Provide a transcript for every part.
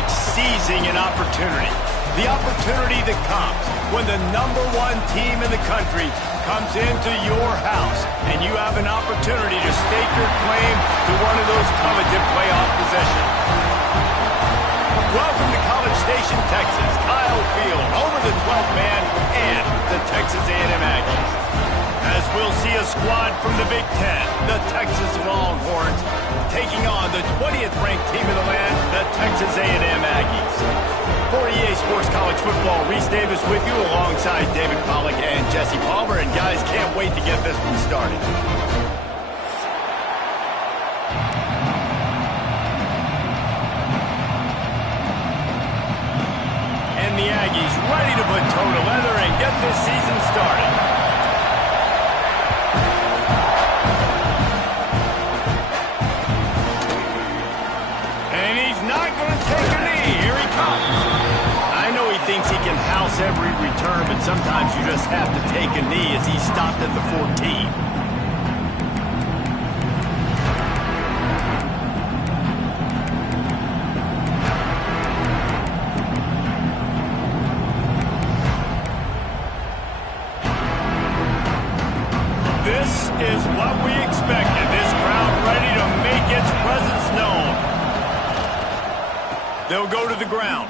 like seizing an opportunity. The opportunity that comes when the #1 team in the country comes into your house and you have an opportunity to stake your claim to one of those coveted playoff possessions. Welcome to College Station, Texas. Kyle Field over the 12th man and the Texas A&M Aggies. As we'll see a squad from the Big Ten, the Texas Longhorns, taking on the 20th ranked team in the land, the Texas A&M Aggies. For EA Sports College Football, Reese Davis with you alongside David Pollack and Jesse Palmer. And guys, can't wait to get this one started. And the Aggies ready to put toe to leather and get this season started. And he's not going to take a knee. Here he comes. I know he thinks he can house every return, but sometimes you just have to take a knee as he stopped at the 14. This is what we expected. This crowd ready to make its presence known. They'll go to the ground.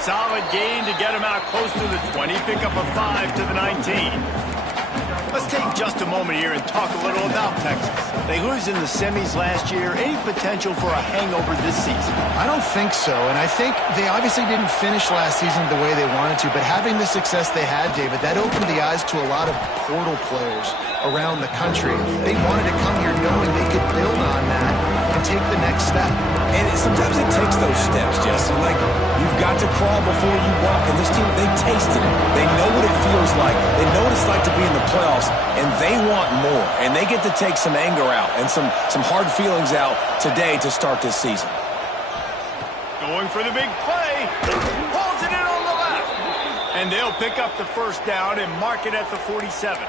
Solid gain to get him out close to the 20. Pick up a 5 to the 19. Let's take just a moment here and talk a little about Texas. They lose in the semis last year. Any potential for a hangover this season? I don't think so, and I think they obviously didn't finish last season the way they wanted to, but having the success they had, David, that opened the eyes to a lot of portal players around the country. They wanted to come here knowing they could build on that and take the next step. And sometimes it takes those steps, Jesse. Like, you've got to crawl before you walk. And this team, they tasted it. They know what it feels like. They know what it's like to be in the playoffs. And they want more. And they get to take some anger out and some hard feelings out today to start this season. Going for the big play. Pulls it in on the left. And they'll pick up the first down and mark it at the 47.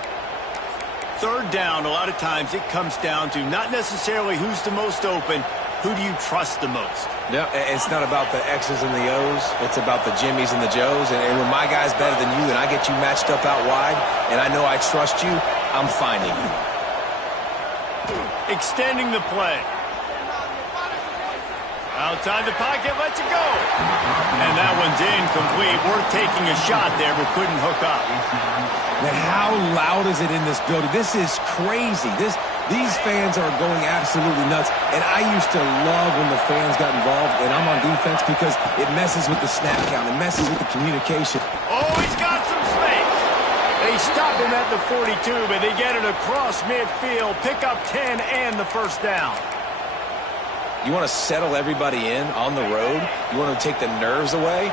Third down, a lot of times it comes down to not necessarily who's the most open, who do you trust the most? No, it's not about the X's and the O's. It's about the Jimmys and the Joes. And when my guy's better than you and I get you matched up out wide and I know I trust you, I'm finding you. Extending the play. Outside the pocket, lets it go. And that one's incomplete. Worth taking a shot there, but couldn't hook up. Man, how loud is it in this building? This is crazy. These fans are going absolutely nuts. And I used to love when the fans got involved, and I'm on defense because it messes with the snap count. It messes with the communication. Oh, he's got some space. They stop him at the 42, but they get it across midfield. Pick up 10 and the first down. You want to settle everybody in on the road? You want to take the nerves away?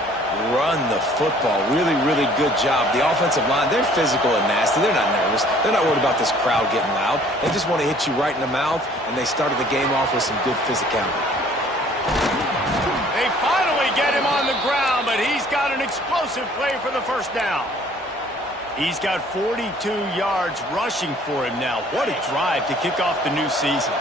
Run the football. Really, really good job. The offensive line, they're physical and nasty. They're not nervous. They're not worried about this crowd getting loud. They just want to hit you right in the mouth, and they started the game off with some good physicality. They finally get him on the ground, but he's got an explosive play for the first down. He's got 42 yards rushing for him now. What a drive to kick off the new season.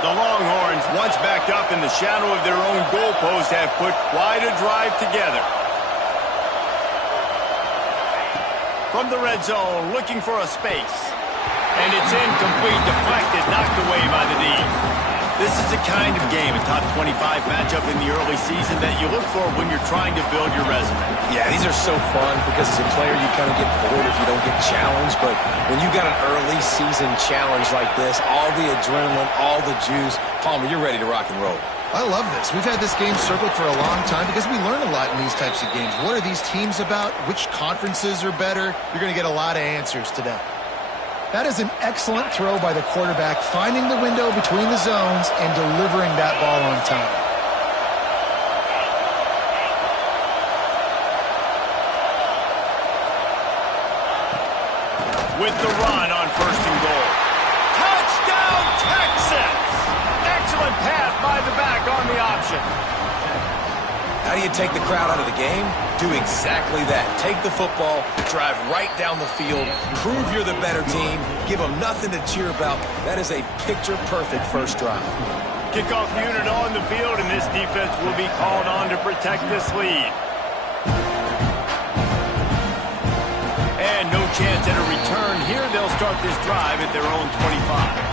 The Longhorns, once backed up in the shadow of their own goalpost, have put quite a drive together. From the red zone, looking for a space. And it's incomplete, deflected, knocked away by the D. This is the kind of game, a top 25 matchup in the early season, that you look for when you're trying to build your resume. Yeah, these are so fun because as a player you kind of get bored if you don't get challenged. But when you got an early season challenge like this, all the adrenaline, all the juice, Palmer, you're ready to rock and roll. I love this. We've had this game circled for a long time because we learn a lot in these types of games. What are these teams about? Which conferences are better? You're going to get a lot of answers today. That is an excellent throw by the quarterback, finding the window between the zones and delivering that ball on time. With the run on first and goal. Touchdown, Texas! Excellent pass by the back on the option. How do you take the crowd out of the game? Do exactly that. Take the football, drive right down the field, prove you're the better team, give them nothing to cheer about. That is a picture-perfect first drive. Kickoff unit on the field, and this defense will be called on to protect this lead. And no chance at a return here. They'll start this drive at their own 25.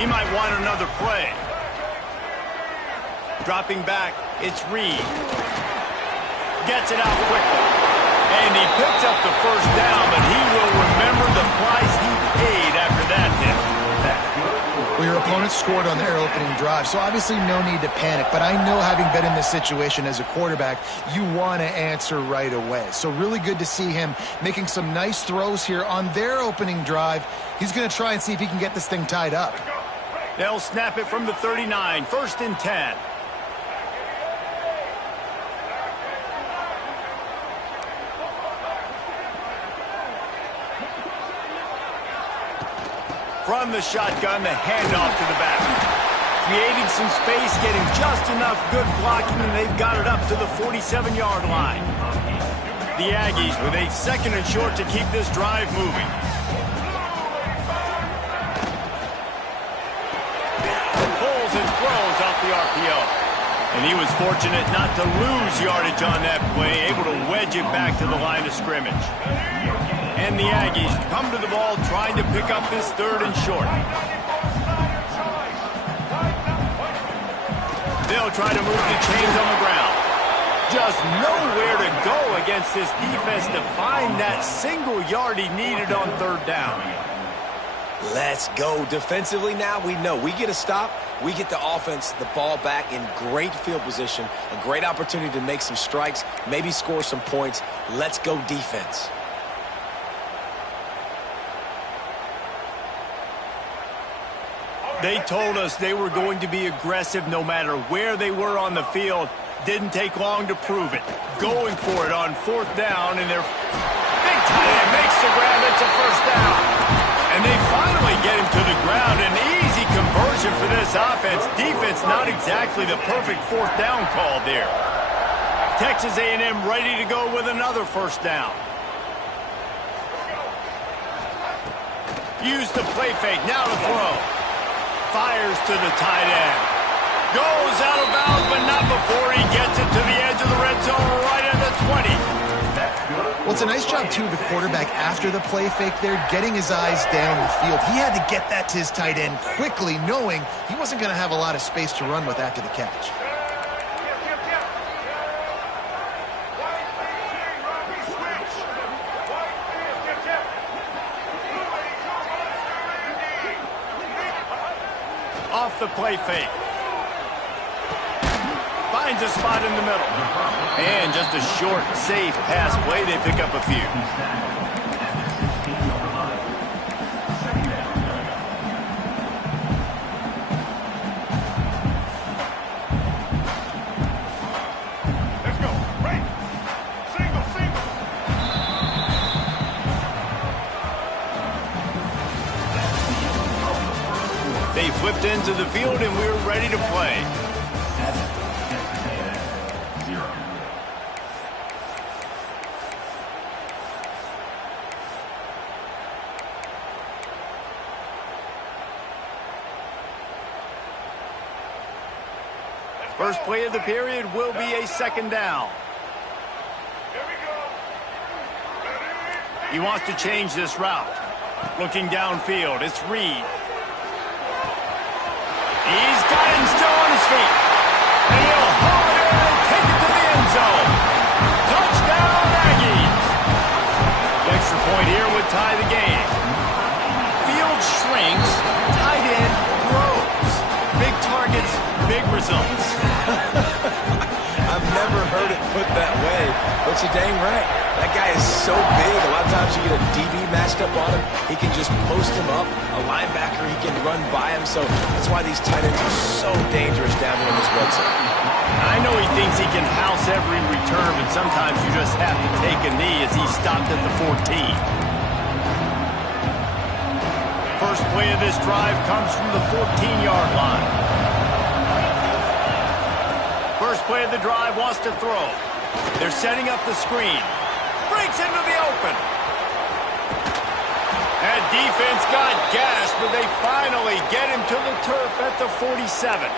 He might want another play. Dropping back, it's Reed. Gets it out quickly. And he picks up the first down, but he will remember the price he paid after that hit. Well, your opponent scored on their opening drive, so obviously no need to panic. But I know, having been in this situation as a quarterback, you want to answer right away. So really good to see him making some nice throws here on their opening drive. He's going to try and see if he can get this thing tied up. They'll snap it from the 39, 1st and 10. From the shotgun, the handoff to the back. Creating some space, getting just enough good blocking, and they've got it up to the 47-yard line. The Aggies with a 2nd and short to keep this drive moving. Pulls and throws off the RPO. And he was fortunate not to lose yardage on that play, able to wedge it back to the line of scrimmage. And the Aggies come to the ball trying to pick up this 3rd and short. They'll try to move the chains on the ground. Just nowhere to go against this defense to find that single yard he needed on 3rd down. Let's go. Defensively now, we know we get a stop, we get the offense the ball back in great field position, a great opportunity to make some strikes, maybe score some points. Let's go defense. They told us they were going to be aggressive no matter where they were on the field. Didn't take long to prove it. Going for it on 4th down, and their big tight end makes the grab. It's a 1st down. And they finally get him to the ground. An easy conversion for this offense. Defense not exactly the perfect 4th down call there. Texas A&M ready to go with another 1st down. Use the play fake. Now to throw. Fires to the tight end. Goes out of bounds, but not before he gets it to the edge of the red zone right at the 20. Well, it's a nice job, too, of the quarterback after the play fake there, getting his eyes down the field. He had to get that to his tight end quickly, knowing he wasn't going to have a lot of space to run with after the catch. Off the play fake. Finds a spot in the middle. And just a short, safe pass play. They pick up a few. Let's go. Right. Single. They flipped into the field, and we're ready to play. First play of the period will be a 2nd down. He wants to change this route. Looking downfield, it's Reed. He's got him still on his feet. And he'll haul it in and take it to the end zone. Touchdown, Aggies. The extra point here would tie the game. Field shrinks, tight end grows. Big targets, big results. I've never heard it put that way, but you're dang right. That guy is so big, a lot of sometimes you get a DB matched up on him. He can just post him up. A linebacker, he can run by him. So that's why these tight ends are so dangerous down here in this red zone. I know he thinks he can house every return, but sometimes you just have to take a knee as he stopped at the 14. First play of this drive comes from the 14-yard line. First play of the drive wants to throw. They're setting up the screen. Breaks into the open. That defense got gashed, but they finally get him to the turf at the 47.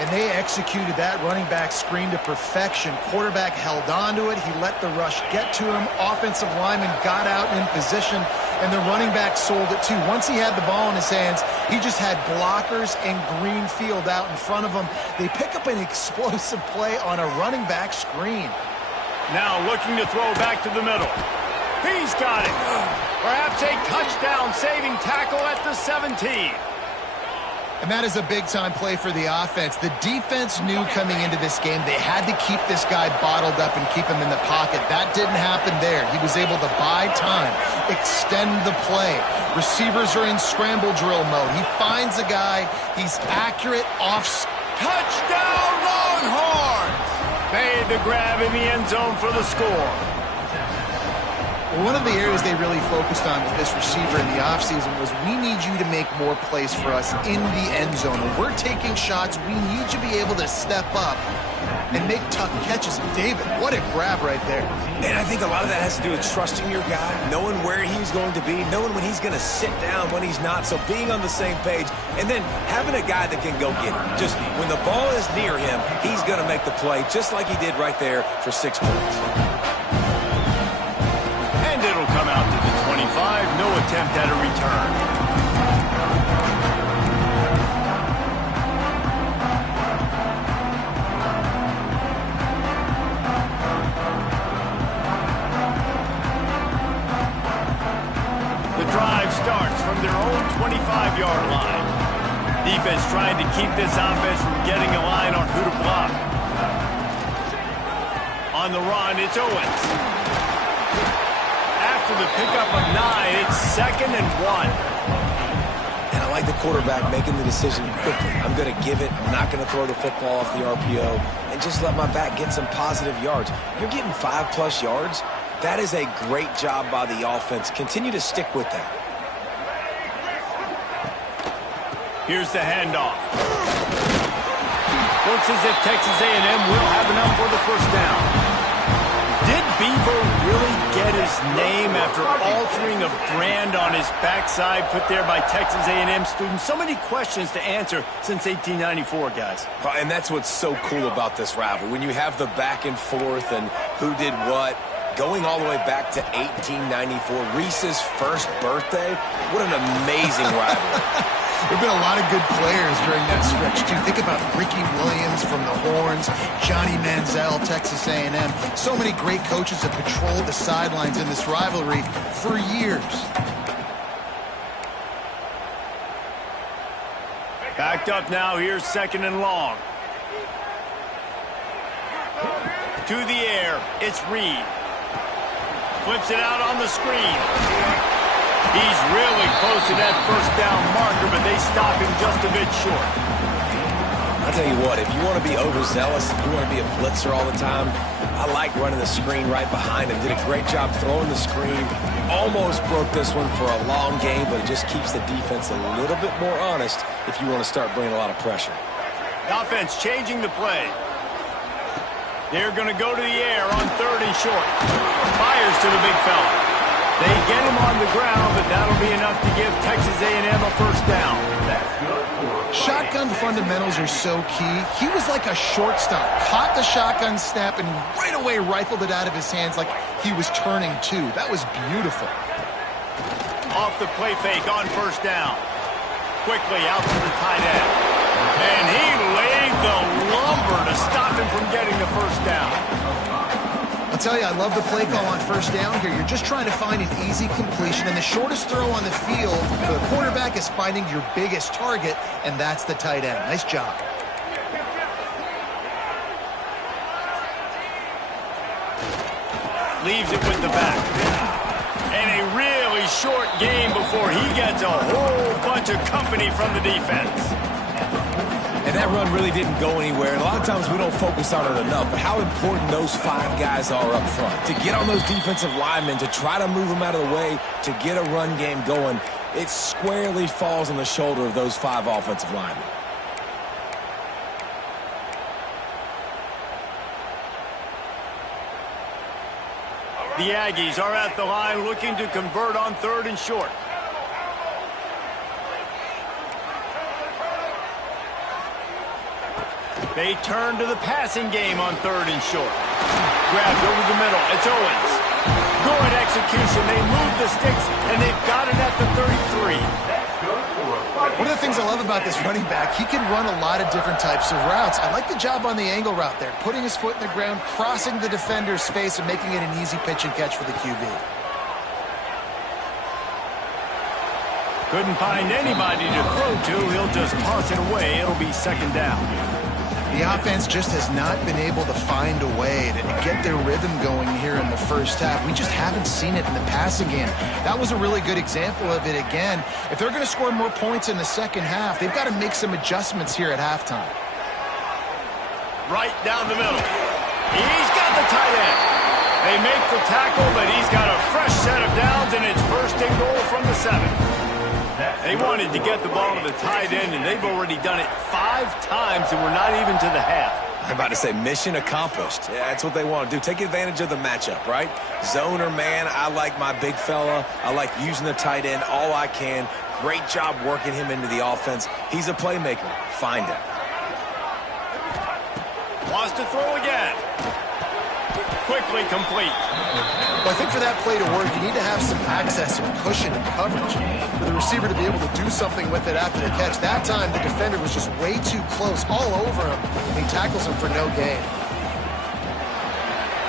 And they executed that running back screen to perfection. Quarterback held on to it. He let the rush get to him. Offensive lineman got out in position, and the running back sold it too. Once he had the ball in his hands, he just had blockers and green field out in front of him. They pick up an explosive play on a running back screen. Now looking to throw back to the middle. He's got it. Perhaps a touchdown-saving tackle at the 17. And that is a big-time play for the offense. The defense knew coming into this game they had to keep this guy bottled up and keep him in the pocket. That didn't happen there. He was able to buy time, extend the play. Receivers are in scramble drill mode. He finds a guy. He's accurate off. Touchdown, Longhorns! Made the grab in the end zone for the score. One of the areas they really focused on with this receiver in the offseason was we need you to make more plays for us in the end zone. When we're taking shots, we need you to be able to step up and make tough catches. David, what a grab right there. And I think a lot of that has to do with trusting your guy, knowing where he's going to be, knowing when he's going to sit down, when he's not. So being on the same page, and then having a guy that can go get it. Just when the ball is near him, he's going to make the play, just like he did right there for 6 points. It'll come out to the 25. No attempt at a return. The drive starts from their own 25-yard line. Defense trying to keep this offense from getting a line on who to block. On the run, it's Owens. The pickup of 9, it's 2nd and 1. And I like the quarterback making the decision quickly. I'm going to give it. I'm not going to throw the football off the RPO and just let my back get some positive yards. You're getting 5+ yards. That is a great job by the offense. Continue to stick with that. Here's the handoff. Looks as if Texas A&M will have enough for the first down. Did Beaver really get his name after altering a brand on his backside put there by Texas A&M students? So many questions to answer since 1894, guys. And that's what's so cool about this rivalry. When you have the back and forth and who did what, going all the way back to 1894, Reese's first birthday, what an amazing rivalry. There have been a lot of good players during that stretch, too. Think about Ricky Williams from the Horns, Johnny Manziel, Texas A&M. So many great coaches have patrolled the sidelines in this rivalry for years. Backed up now. Here's 2nd and long. To the air. It's Reed. Flips it out on the screen. He's really close to that first down marker, but they stop him just a bit short. I'll tell you what, if you want to be overzealous, if you want to be a blitzer all the time, I like running the screen right behind him. Did a great job throwing the screen. Almost broke this one for a long game, but it just keeps the defense a little bit more honest if you want to start bringing a lot of pressure. The offense changing the play. They're going to go to the air on 3rd and short. Fires to the big fella. They get him on the ground, but that'll be enough to give Texas A&M a first down. Shotgun fundamentals are so key. He was like a shortstop, caught the shotgun snap, and right away rifled it out of his hands like he was turning two. That was beautiful. Off the play fake on first down. Quickly out to the tight end. And he laid the lumber to stop him from getting the first down. I'll tell you, I love the play call on first down here. You're just trying to find an easy completion, and the shortest throw on the field for the quarterback is finding your biggest target, and that's the tight end. Nice job. Leaves it with the back. And a really short game before he gets a whole bunch of company from the defense. And that run really didn't go anywhere. And a lot of times we don't focus on it enough, but how important those 5 guys are up front. To get on those defensive linemen, to try to move them out of the way, to get a run game going, it squarely falls on the shoulder of those 5 offensive linemen. The Aggies are at the line looking to convert on 3rd and short. They turn to the passing game on 3rd and short. Grabbed over the middle. It's Owens. Good execution. They move the sticks, and they've got it at the 33. One of the things I love about this running back, he can run a lot of different types of routes. I like the job on the angle route there, putting his foot in the ground, crossing the defender's face, and making it an easy pitch and catch for the QB. Couldn't find anybody to throw to. He'll just toss it away. It'll be 2nd down. The offense just has not been able to find a way to get their rhythm going here in the first half. We just haven't seen it in the passing game. That was a really good example of it again. If they're going to score more points in the second half, they've got to make some adjustments here at halftime. Right down the middle. He's got the tight end. They make the tackle, but he's got a fresh set of downs, and it's 1st and goal from the 7. They wanted to get the ball to the tight end, and they've already done it 5 times, and we're not even to the half. I'm about to say mission accomplished. Yeah, that's what they want to do. Take advantage of the matchup, right? Zone or man, I like my big fella. I like using the tight end all I can. Great job working him into the offense. He's a playmaker. Find him. Wants to throw again. Quickly complete. Well, I think for that play to work, you need to have some access and cushion and coverage for the receiver to be able to do something with it after the catch. That time, the defender was just way too close, all over him, and he tackles him for no gain.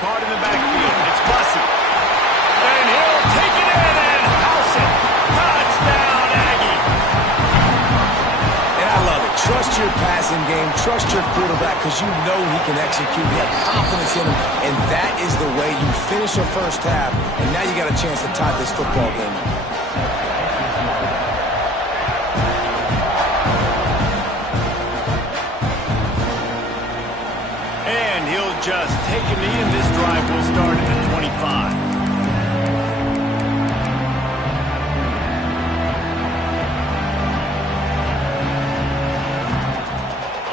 Caught in the backfield. It's Bussey. And he'll take it in and house it. Touchdown, Aggie. And I love it. Trust your passing game. Trust your quarterback because you know he can execute. You have confidence in him, and that is the way you finish a first half, and now you got a chance to tie this football game up. And he'll just take a knee, and this drive will start at the 25.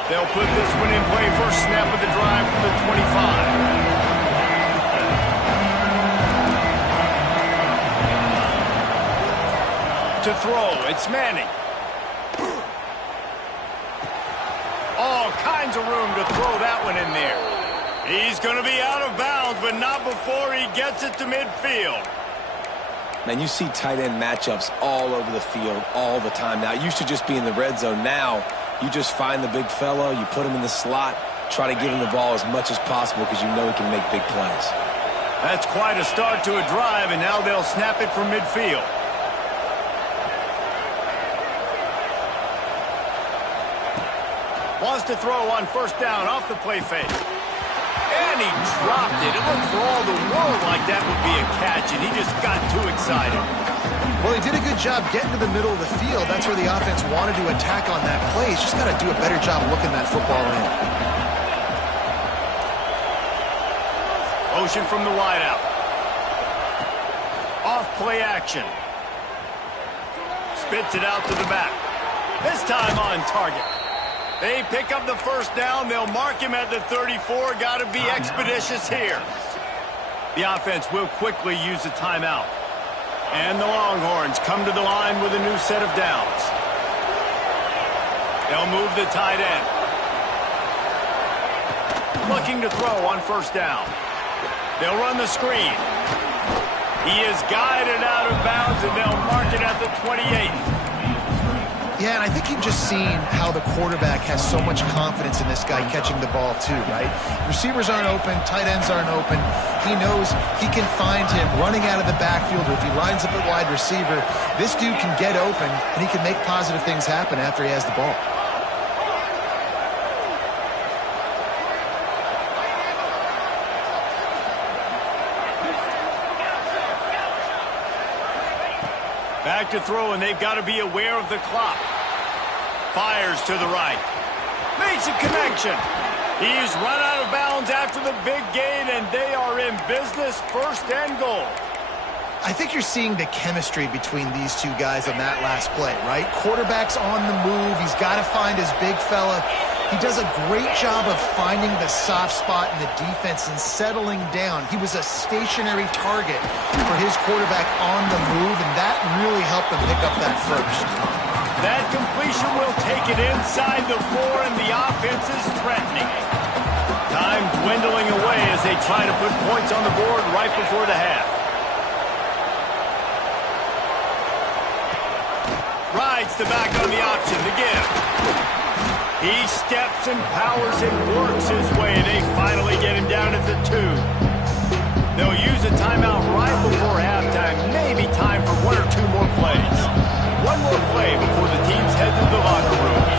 They'll put this one in play. First snap of the drive from the 25. To throw, it's Manning. All kinds of room to throw that one in there. He's going to be out of bounds, but not before he gets it to midfield. Man, you see tight end matchups all over the field all the time now. It used to just be in the red zone. Now you just find the big fella, you put him in the slot, try to give him the ball as much as possible because you know he can make big plays. That's quite a start to a drive, and now they'll snap it from midfield. Wants to throw on 1st down off the play fake. And he dropped it. It looked for all the world like that would be a catch, and he just got too excited. Well, he did a good job getting to the middle of the field. That's where the offense wanted to attack on that play. He's just got to do a better job looking that football in. Motion from the wideout. Off play action. Spits it out to the back. This time on target. They pick up the 1st down. They'll mark him at the 34. Got to be expeditious here. The offense will quickly use a timeout. And the Longhorns come to the line with a new set of downs. They'll move the tight end. Looking to throw on 1st down. They'll run the screen. He is guided out of bounds, and they'll mark it at the 28. Yeah, and I think you've just seen how the quarterback has so much confidence in this guy catching the ball too, right? Receivers aren't open, tight ends aren't open. He knows he can find him running out of the backfield, or if he lines up at wide receiver, this dude can get open, and he can make positive things happen after he has the ball. Back to throw, and they've got to be aware of the clock. Fires to the right. Makes a connection. He's run out of bounds after the big gain, and they are in business, first and goal. I think you're seeing the chemistry between these two guys on that last play, right? Quarterback's on the move. He's got to find his big fella. He does a great job of finding the soft spot in the defense and settling down. He was a stationary target for his quarterback on the move, and that really helped him pick up that first. That completion will take it inside the 4, and the offense is threatening. Time dwindling away as they try to put points on the board right before the half. Rides the back on the option to give. He steps and powers and works his way. They finally get him down at the 2. They'll use a timeout right before halftime. Maybe time for 1 or 2 more plays. One more play before the teams head to the locker rooms.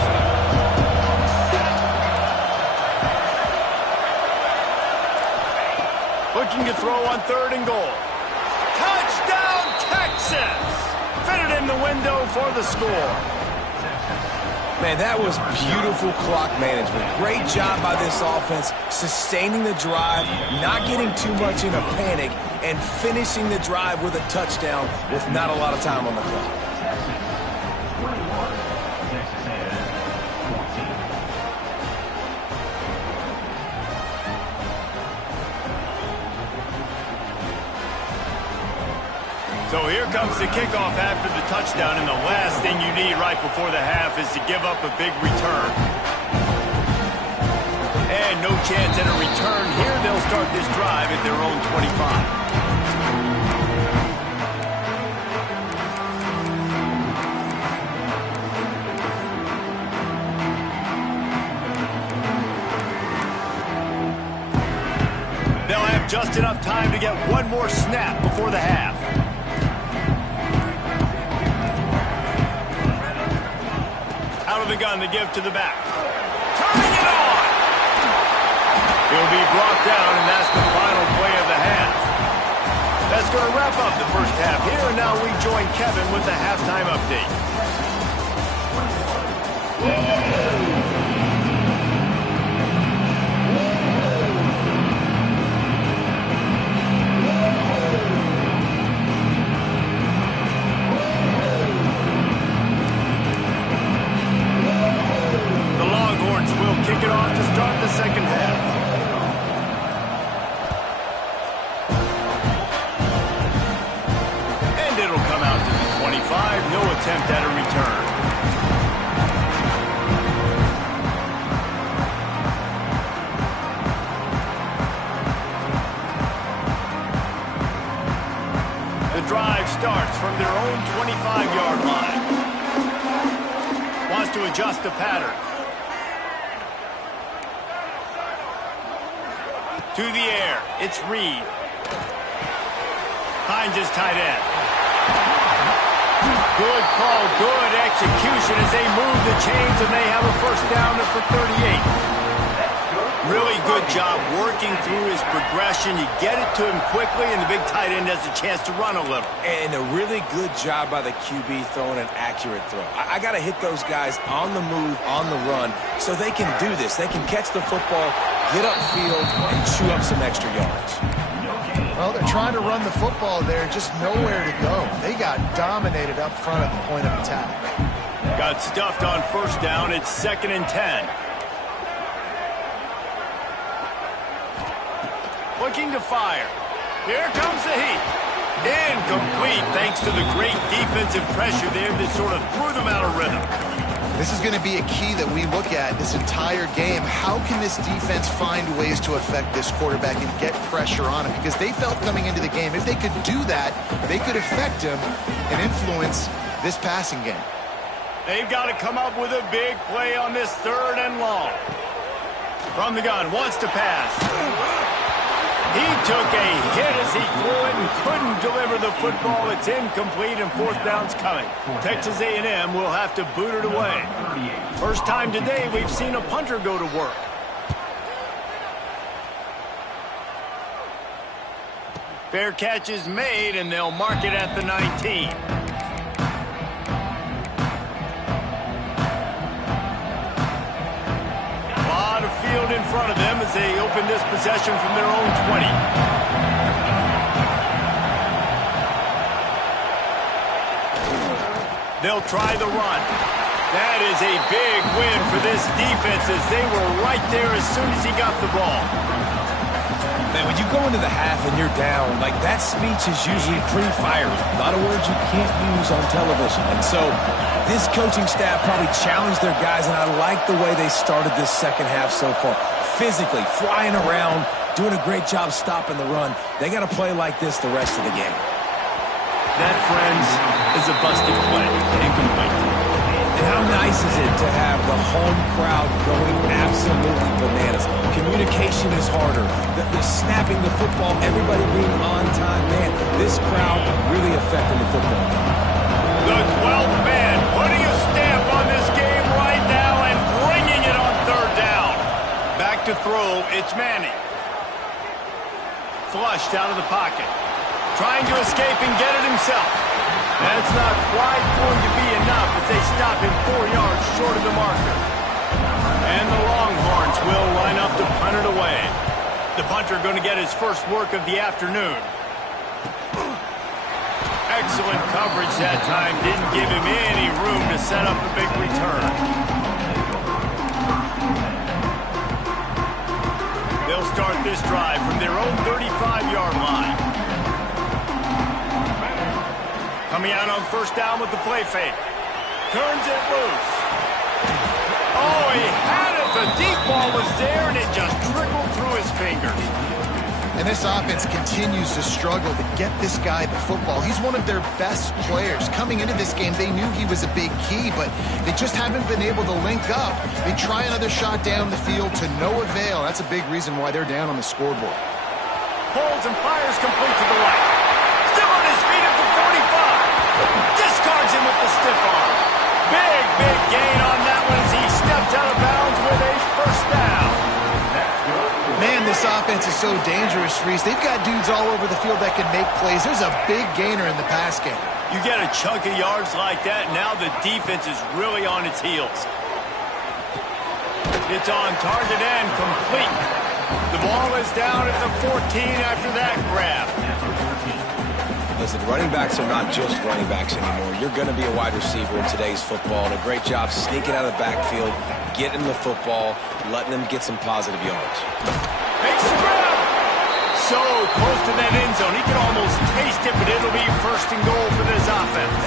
Looking to throw on 3rd and goal. Touchdown, Texas! Fitted in the window for the score. Man, that was beautiful clock management. Great job by this offense, sustaining the drive, not getting too much in a panic, and finishing the drive with a touchdown with not a lot of time on the clock. So here comes the kickoff after the touchdown, and the last thing you need right before the half is to give up a big return. And no chance at a return here. They'll start this drive at their own 25. They'll have just enough time to get one more snap before the half. Out of the gun to give to the back. Turning it on! He'll be brought down, and that's the final play of the half. That's going to wrap up the first half here, and now we join Kevin with the halftime update. Kick it off to start the second half. And it'll come out to the 25. No attempt at a return. The drive starts from their own 25-yard line. Wants to adjust the pattern. To the air, it's Reed. Finds his tight end. Good call, good execution as they move the chains, and they have a first down for 38. Really good job working through his progression. You get it to him quickly, and the big tight end has a chance to run a little. And a really good job by the QB throwing an accurate throw. I got to hit those guys on the move, on the run, so they can do this. They can catch the football, get upfield, and chew up some extra yards. Well, they're trying to run the football there, just nowhere to go. They got dominated up front at the point of attack. Got stuffed on first down. It's 2nd and 10. Looking to fire. Here comes the heat. Incomplete thanks to the great defensive pressure there that sort of threw them out of rhythm. This is going to be a key that we look at this entire game. How can this defense find ways to affect this quarterback and get pressure on him? Because they felt coming into the game, if they could do that, they could affect him and influence this passing game. They've got to come up with a big play on this 3rd and long. From the gun, wants to pass. He took a hit as he threw it and couldn't deliver the football. It's incomplete, and 4th down's coming. Texas A&M will have to boot it away. First time today we've seen a punter go to work. Fair catch is made, and they'll mark it at the 19. lot of field in front of them as they open this possession from their own 20. They'll try the run. That is a big win for this defense as they were right there as soon as he got the ball. Man, when you go into the half and you're down, like that speech is usually pretty fiery. A lot of words you can't use on television. And so this coaching staff probably challenged their guys, and I like the way they started this second half so far. Physically, flying around, doing a great job stopping the run. They got to play like this the rest of the game. That, friends, is a busted play. Incomplete. And how nice is it to have the home crowd going absolutely bananas? Communication is harder. The snapping the football, everybody being on time. Man, this crowd really affecting the football game. The 12th man putting a stamp on this game right now and bringing it on third down. Back to throw, it's Manning. Flushed out of the pocket. Trying to escape and get it himself. That's not quite going to be enough as they stop him 4 yards short of the marker. And the Longhorns will line up to punt it away. The punter going to get his first work of the afternoon. Excellent coverage that time. Didn't give him any room to set up a big return. They'll start this drive from their own 35-yard line. Coming out on first down with the play fake. Turns it loose. Oh, he had it. The deep ball was there, and it just trickled through his fingers. And this offense continues to struggle to get this guy the football. He's one of their best players. Coming into this game, they knew he was a big key, but they just haven't been able to link up. They try another shot down the field to no avail. That's a big reason why they're down on the scoreboard. Holds and fires complete to the right. Still on his feet at the 45. Discards him with the stiff arm. Big gain on that one as he stepped out of bounds with a first down. Man, this offense is so dangerous, Reese. They've got dudes all over the field that can make plays. There's a big gainer in the pass game. You get a chunk of yards like that, now the defense is really on its heels. It's on target and complete. The ball is down at the 14 after that grab. Listen, running backs are not just running backs anymore. You're going to be a wide receiver in today's football, and a great job sneaking out of the backfield, getting the football, letting them get some positive yards. Makes the grab. So close to that end zone. He can almost taste it, but it'll be first and goal for this offense.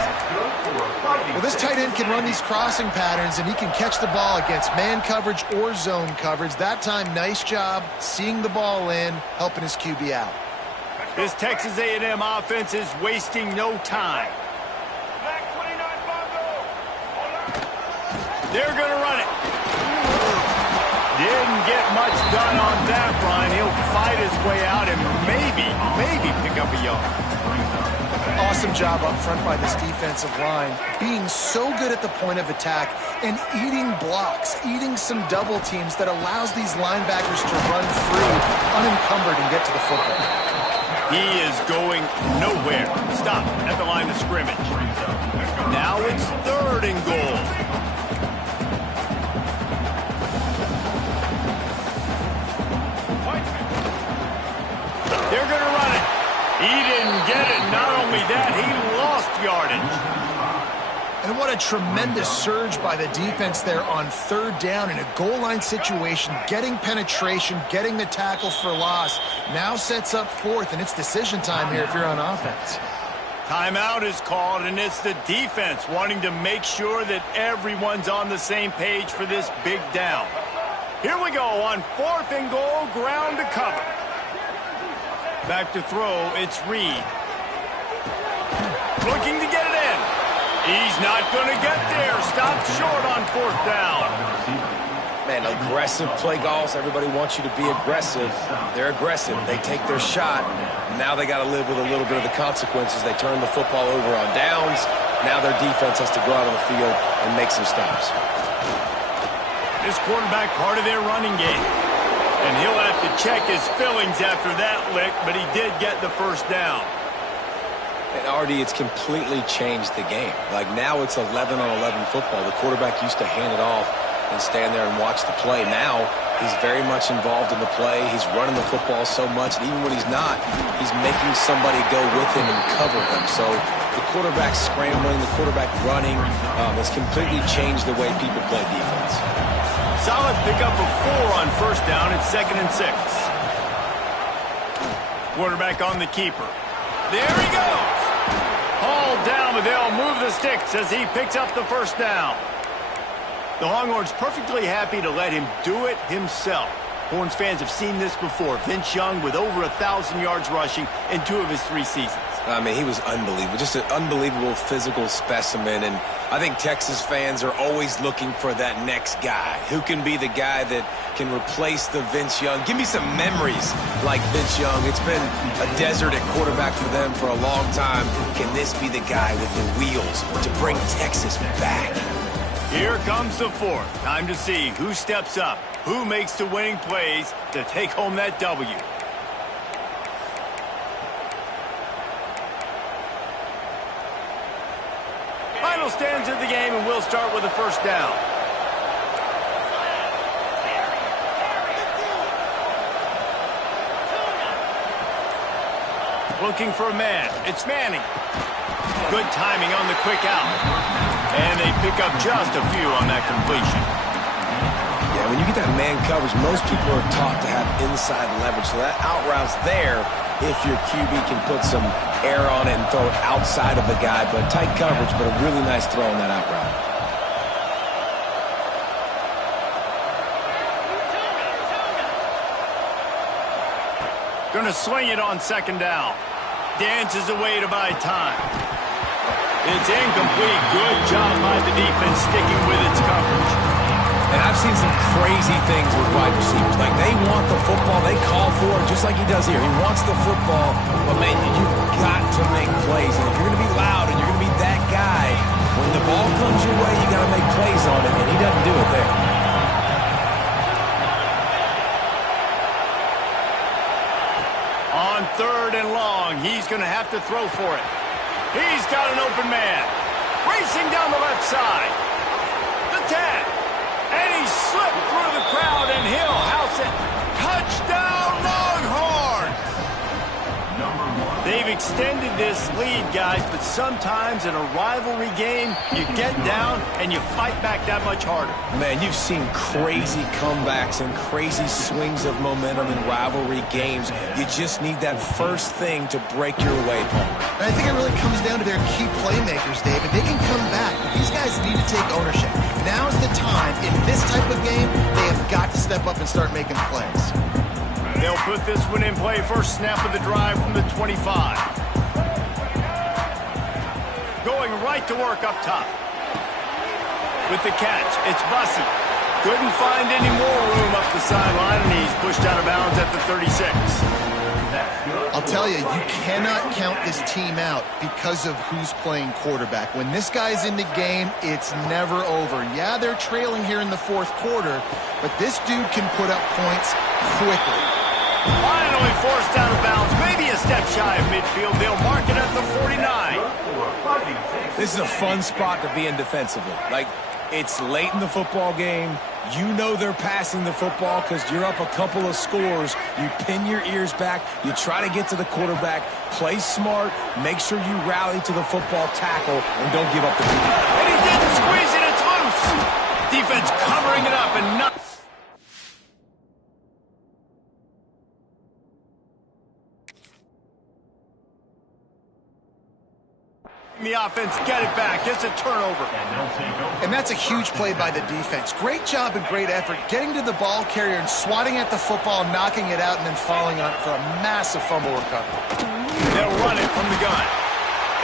Well, this tight end can run these crossing patterns, and he can catch the ball against man coverage or zone coverage. That time, nice job seeing the ball in, helping his QB out. This Texas A&M offense is wasting no time. They're going to run it. Didn't get much done on that run. He'll fight his way out and maybe pick up a yard. Awesome job up front by this defensive line, being so good at the point of attack and eating blocks, eating some double teams that allows these linebackers to run free, unencumbered, and get to the football. He is going nowhere. Stop at the line of scrimmage. Now it's third and goal. They're going to run it. He didn't get it. Not only that, he lost yardage. And what a tremendous surge by the defense there on third down in a goal line situation, getting penetration, getting the tackle for loss. Now sets up fourth, and it's decision time here if you're on offense. Timeout is called, and it's the defense wanting to make sure that everyone's on the same page for this big down. Here we go on fourth and goal, ground to cover. Back to throw, it's Reed. Looking to get it in. He's not going to get there. Stopped short on fourth down. Man, aggressive play calls. Everybody wants you to be aggressive. They're aggressive. They take their shot. Now they got to live with a little bit of the consequences. They turn the football over on downs. Now their defense has to go out on the field and make some stops. This quarterback part of their running game. And he'll have to check his fillings after that lick, but he did get the first down. And Artie, it's completely changed the game. Like now it's 11-on-11 football. The quarterback used to hand it off and stand there and watch the play. Now, he's very much involved in the play. He's running the football so much, and even when he's not, he's making somebody go with him and cover him. So the quarterback scrambling, the quarterback running has completely changed the way people play defense. Solid pickup of 4 on first down. It's 2nd and 6. Quarterback on the keeper. There he goes. Hauled down, but they'll move the sticks as he picks up the first down. The Longhorns perfectly happy to let him do it himself. Horns fans have seen this before. Vince Young with over 1,000 yards rushing in 2 of his 3 seasons. I mean, he was unbelievable. Just an unbelievable physical specimen. And I think Texas fans are always looking for that next guy. Who can be the guy that can replace the Vince Young? Give me some memories like Vince Young. It's been a desert at quarterback for them for a long time. Can this be the guy with the wheels to bring Texas back? Here comes the 4th. Time to see who steps up, who makes the winning plays to take home that W. Final stands of the game, and we'll start with the first down. Looking for a man. It's Manning. Good timing on the quick out. And they pick up just a few on that completion. Yeah, when you get that man coverage, most people are taught to have inside leverage. So that out route's there if your QB can put some air on it and throw it outside of the guy. But tight coverage, but a really nice throw on that out route. Gonna swing it on 2nd down. Dances away to buy time. It's incomplete. Good job by the defense sticking with its coverage. And I've seen some crazy things with wide receivers. Like, they want the football. They call for it, just like he does here. He wants the football. But, man, you've got to make plays. And if you're going to be loud and you're going to be that guy, when the ball comes your way, you got to make plays on it. And he doesn't do it there. On 3rd and long, he's going to have to throw for it. He's got an open man. Racing down the left side. The tag. And he slipped through the crowd, and he'll house it. Touchdown, Longhorns! They've extended this lead, guys, but sometimes in a rivalry game, you get down and you fight back that much harder. Man, you've seen crazy comebacks and crazy swings of momentum in rivalry games. You just need that first thing to break your way, Palmer. And I think it really comes down to their key playmakers, David. They can come back, but these guys need to take ownership. Now's the time. In this type of game, they have got to step up and start making plays. They'll put this one in play. First snap of the drive from the 25. Going right to work up top. With the catch, it's Bussey. Couldn't find any more room up the sideline, and he's pushed out of bounds at the 36. I'll tell you, you cannot count this team out because of who's playing quarterback. When this guy's in the game, it's never over. Yeah, they're trailing here in the 4th quarter, but this dude can put up points quickly. Finally forced out of bounds, maybe a step shy of midfield. They'll mark it at the 49. This is a fun spot to be in defensively. Like, it's late in the football game. You know they're passing the football because you're up a couple of scores. You pin your ears back. You try to get to the quarterback. Play smart. Make sure you rally to the football tackle and don't give up the ball. And he didn't squeeze it. It's loose. Defense covering it up and not. The offense get it back. It's a turnover. And that's a huge play by the defense. Great job and great effort getting to the ball carrier and swatting at the football, knocking it out, and then falling on it for a massive fumble recovery. They'll run it from the gun.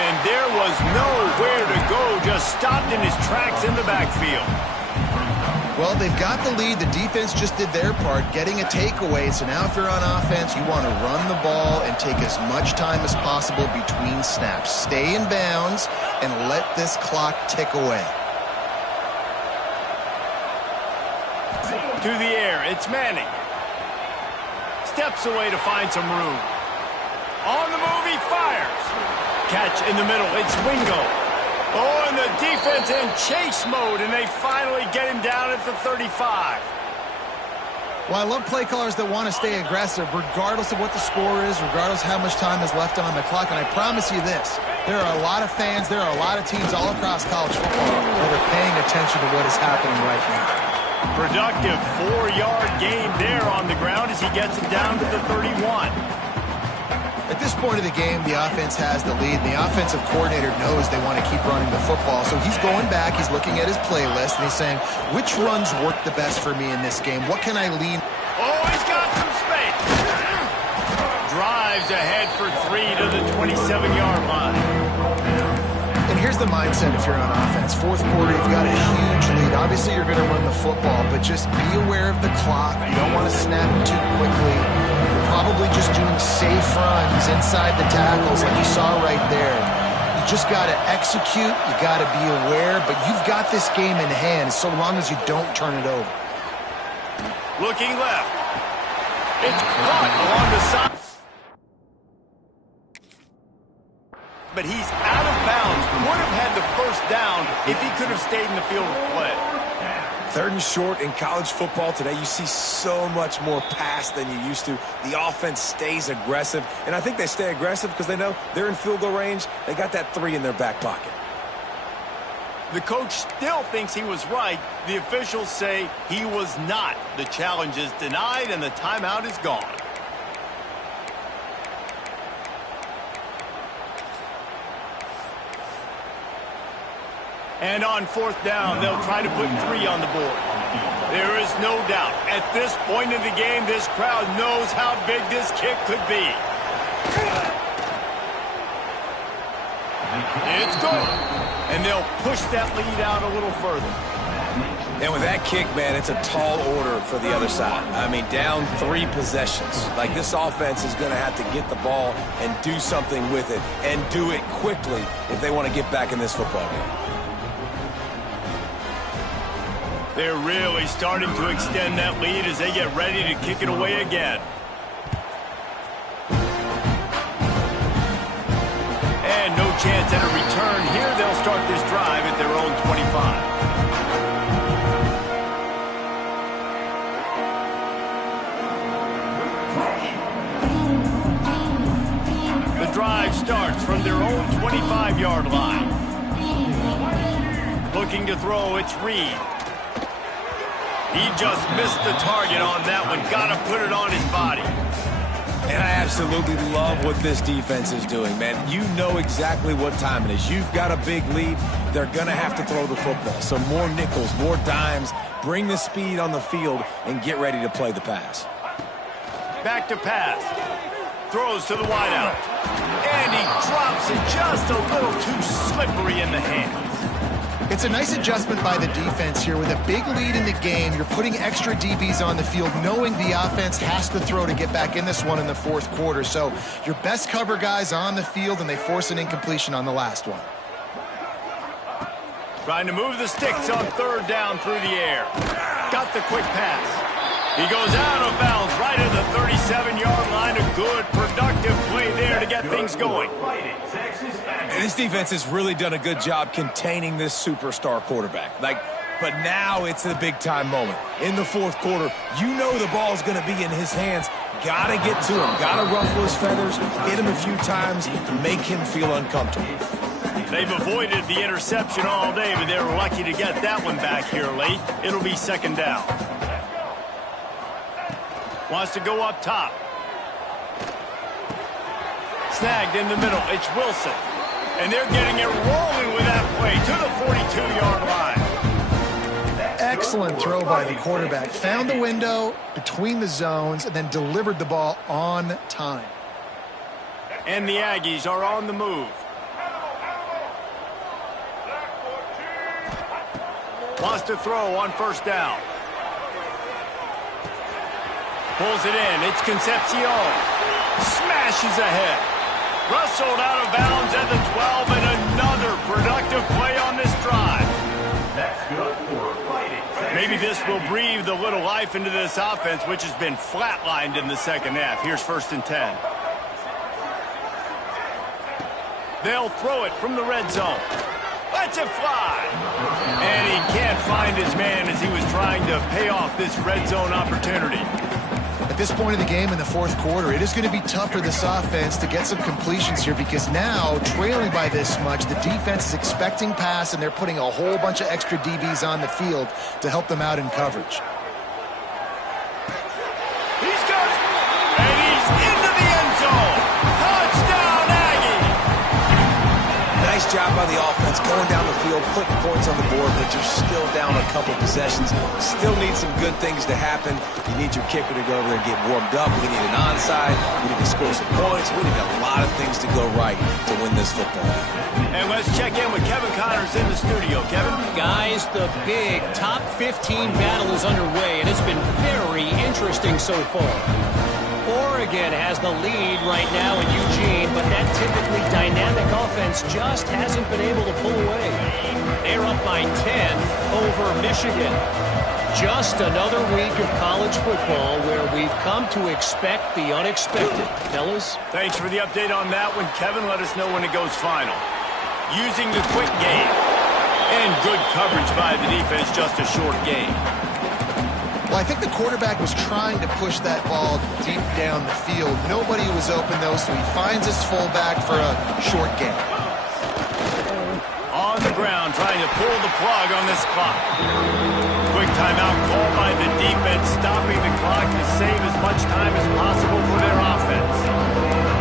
And there was nowhere to go, just stopped in his tracks in the backfield. Well, they've got the lead. The defense just did their part, getting a takeaway. So now if you're on offense, you want to run the ball and take as much time as possible between snaps. Stay in bounds and let this clock tick away. To the air, it's Manning. Steps away to find some room. On the move, he fires. Catch in the middle, it's Wingo. Oh, and the defense in chase mode, and they finally get him down at the 35. Well, I love play callers that want to stay aggressive regardless of what the score is, regardless how much time is left on the clock. And I promise you this, there are a lot of fans, there are a lot of teams all across college football that are paying attention to what is happening right now. Productive 4-yard gain there on the ground as he gets him down to the 31. At this point of the game, the offense has the lead. The offensive coordinator knows they want to keep running the football. So he's going back, he's looking at his playlist, and he's saying, which runs work the best for me in this game? What can I lean? Oh, he's got some space. Drives ahead for 3 to the 27-yard line. And here's the mindset if you're on offense. Fourth quarter, you've got a huge lead. Obviously, you're going to run the football, but just be aware of the clock. You don't want to snap it too quickly. Probably just doing safe runs inside the tackles like you saw right there. You just got to execute. You got to be aware, but you've got this game in hand so long as you don't turn it over. Looking left. It's caught along the side. But he's out of bounds. Would have had the first down if he could have stayed in the field of play. 3rd and short in college football today. You see so much more pass than you used to. The offense stays aggressive, and I think they stay aggressive because they know they're in field goal range. They got that 3 in their back pocket. The coach still thinks he was right. The officials say he was not. The challenge is denied, and the timeout is gone. And on 4th down, they'll try to put 3 on the board. There is no doubt, at this point in the game, this crowd knows how big this kick could be. It's good. And they'll push that lead out a little further. And with that kick, man, it's a tall order for the other side. I mean, down 3 possessions. Like, this offense is going to have to get the ball and do something with it, and do it quickly if they want to get back in this football game. They're really starting to extend that lead as they get ready to kick it away again. And no chance at a return here. They'll start this drive at their own 25. The drive starts from their own 25-yard line. Looking to throw, it's Reed. He just missed the target on that one. Got to put it on his body. And I absolutely love what this defense is doing, man. You know exactly what time it is. You've got a big lead. They're going to have to throw the football. So more nickels, more dimes. Bring the speed on the field and get ready to play the pass. Back to pass. Throws to the wideout. And he drops it just a little too slippery in the hands. It's a nice adjustment by the defense here. With a big lead in the game, you're putting extra DBs on the field, knowing the offense has to throw to get back in this one in the 4th quarter. So your best cover guys on the field, and they force an incompletion on the last one. Trying to move the sticks on 3rd down through the air. Got the quick pass. He goes out of bounds right at the 37-yard line. A good, productive play there to get things going. And this defense has really done a good job containing this superstar quarterback. But now it's a big-time moment. In the 4th quarter, you know the ball's going to be in his hands. Got to get to him. Got to ruffle his feathers, hit him a few times, make him feel uncomfortable. They've avoided the interception all day, but they're lucky to get that one back here late. It'll be 2nd down. Wants to go up top. Snagged in the middle. It's Wilson. And they're getting it rolling with that play to the 42-yard line. Excellent throw by the quarterback. Found the window between the zones and then delivered the ball on time. And the Aggies are on the move. Wants to throw on 1st down. Pulls it in. It's Concepcion. Smashes ahead. Rustled out of bounds at the 12, and another productive play on this drive. That's good for fighting. Maybe this will breathe a little life into this offense, which has been flatlined in the 2nd half. Here's 1st and 10. They'll throw it from the red zone. Lets it fly. And he can't find his man as he was trying to pay off this red zone opportunity. At this point in the game in the fourth quarter, it is going to be tough for this offense to get some completions here because now, trailing by this much, the defense is expecting pass and they're putting a whole bunch of extra DBs on the field to help them out in coverage. He's got it. And he's into the end zone. Touchdown, Aggie. Nice job by the offense going down the field, putting points on the board, but you're still down a couple possessions. Still need some good things to happen. You need your kicker to go over there and get warmed up. We need an onside. We need to score some points. We need a lot of things to go right to win this football game. And let's check in with Kevin Connors in the studio. Kevin? Guys, the big top 15 battle is underway, and it's been very interesting so far. Oregon has the lead right now in Eugene, but that typically dynamic offense just hasn't been able to pull away. They're up by 10 over Michigan. Just another week of college football where we've come to expect the unexpected. Fellas? Thanks for the update on that one, Kevin. Let us know when it goes final. Using the quick game. And good coverage by the defense, just a short game. Well, I think the quarterback was trying to push that ball deep down the field. Nobody was open, though, so he finds his fullback for a short game. On the ground, trying to pull the plug on this clock. Quick timeout called by the defense, stopping the clock to save as much time as possible for their offense.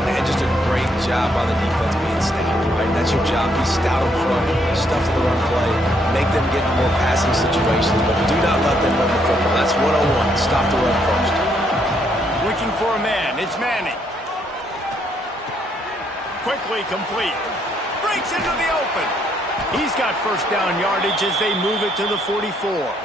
Man, just a great job by the defense being stout, right? That's your job. Be stout up front, stuff the run play, make them get in more passing situations, but do not let them run the football. That's 101. Stop the run first. Looking for a man. It's Manning. Quickly complete. Breaks into the open. He's got first down yardage as they move it to the 44.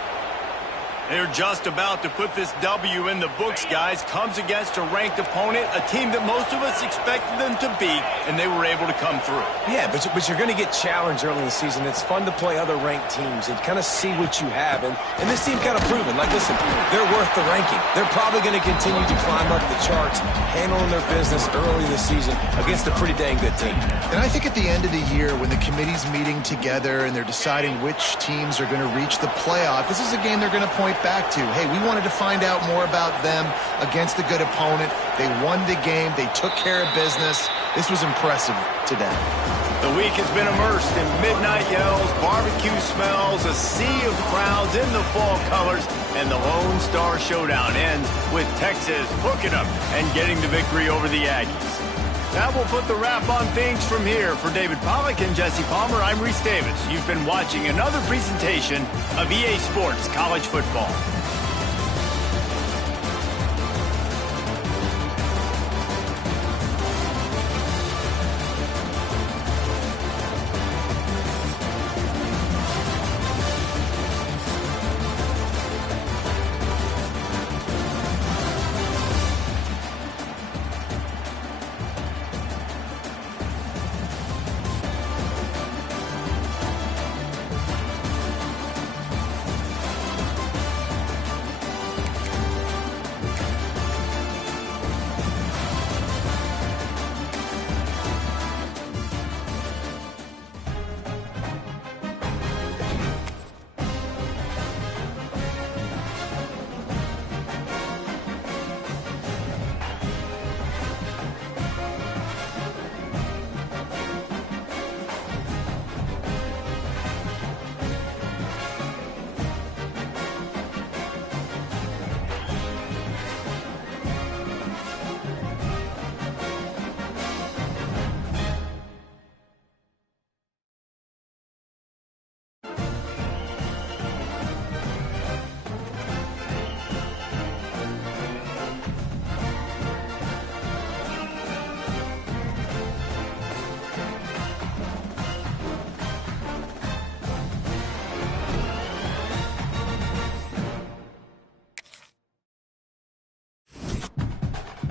They're just about to put this W in the books, guys. Comes against a ranked opponent, a team that most of us expected them to beat, and they were able to come through. Yeah, but you're going to get challenged early in the season. It's fun to play other ranked teams and kind of see what you have. And this team kind of proven, like, listen, they're worth the ranking. They're probably going to continue to climb up the charts, handling their business early this season against a pretty dang good team. And I think at the end of the year, when the committee's meeting together and they're deciding which teams are going to reach the playoff, this is a game they're going to point back to. Hey, we wanted to find out more about them against a good opponent. They won the game. They took care of business. This was impressive today. The week has been immersed in midnight yells, barbecue smells, a sea of crowds in the fall colors, and the Lone Star Showdown ends with Texas hooking up and getting the victory over the Aggies. That will put the wrap on things from here. For David Pollack and Jesse Palmer, I'm Reese Davis. You've been watching another presentation of EA Sports College Football.